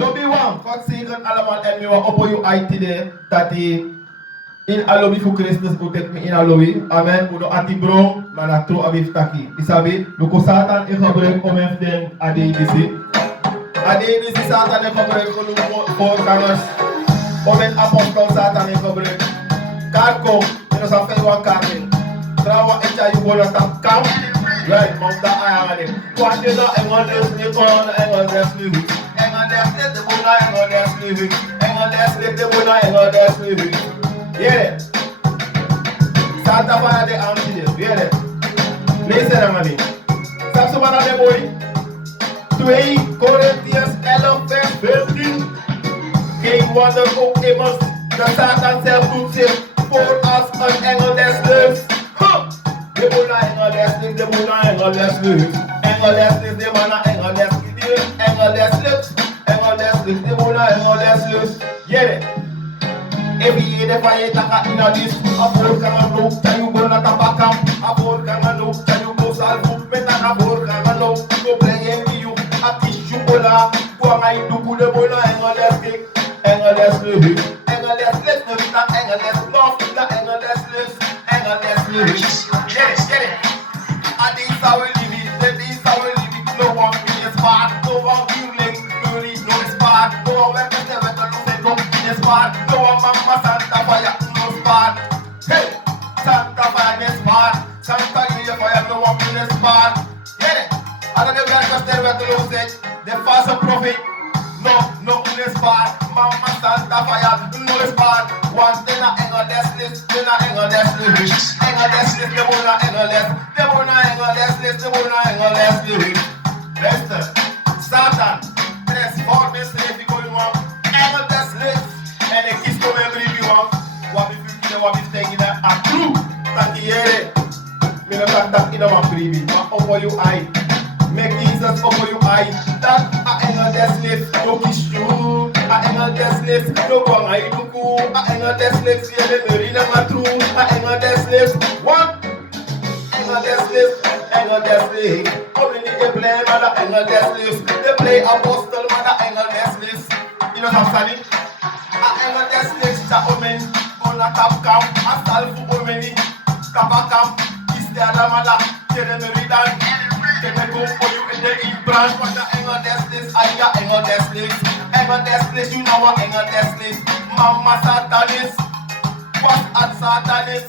Lobiwan, God zegen allemaal en nu op je uitide dat hij in alobi voor Christus utek me in alobi. Amen. Uno antibron, maar na tro abif taki. Isabi, luko Satan in gebruik om hem den ADDC. ADDC Satan in gebruik voor voorgangers. Om een apostel Satan in gebruik. Kaart kom, en dan zal veel wat kaarten. Trouwen en jij gewoon tap kam. Right, mom da ayane. Kwart je dat Engels niet kon Engels niet. Engels niet de bola Engels niet. Engels niet de bola Engels niet. Yeah. Santa Fire de Amsterdam. Yeah. Lees er maar niet. Stap zo maar naar de boy. 2 Corinthians 11 vers 14. Geen wonder ook immers. De Satan zelf doet zich voor als een engel des leuns. De bola engel des niet, de bola engel des niet. Engel des niet, de mana engel des niet. Engel des niet, engel des niet, de bola engel des niet. Yeah. Every year van je taka in a dis. Apor kan loop, kan you go na tabakam. Apor kan loop, kan you go salvo. Met een apor kan loop, go brengen you. Ati chocola, kwa ngai duku de bola engel des niet. Engel des niet. Engel des niet, na engel des love, na engel des niet. Engel des niet. Get it. And this how we live it, this how we live it. No one be a spot, no one be link, no need no spot. No one wear the seven to lose it, no in a spot. No one mama Santa Fire, no spot. Hey, Santa Fire, no spot. Santa Fire, no one be a spot. Get it. And then we are just there to lose it. The false prophet, no in a spot. Mama Santa Fire, no spot. One thing a engel des list, then a engel des list. Engel des list, the one a engel des. The one a engel des list, the one a engel des list. Lester, Satan, transform his life because you want engel des list. En ik kies voor mijn brief, you want. Wat if you kill, what if taking that a true. Dat je here. Me no tak in my brief, maar op je eye. Make Jesus op je eye. Dat a engel des list, no kiss you. A engel des list, no kwang ay duku. A engel des list, je me rina matru. A engel des list, what? Engel des list, engel des list. Come in the play, maar de engel des list. They play apostle, maar de engel des list. You know what I'm saying? A engel des list, ja omen. Ona kapkam, a salfu omeni. Kapakam, is de alamala. Tere me ridan. Tere go for you in the in-branch. Maar de engel des list, ay ja engel des list. Engel des list, you know what engel des list. Mama Satanis, what at Satanis.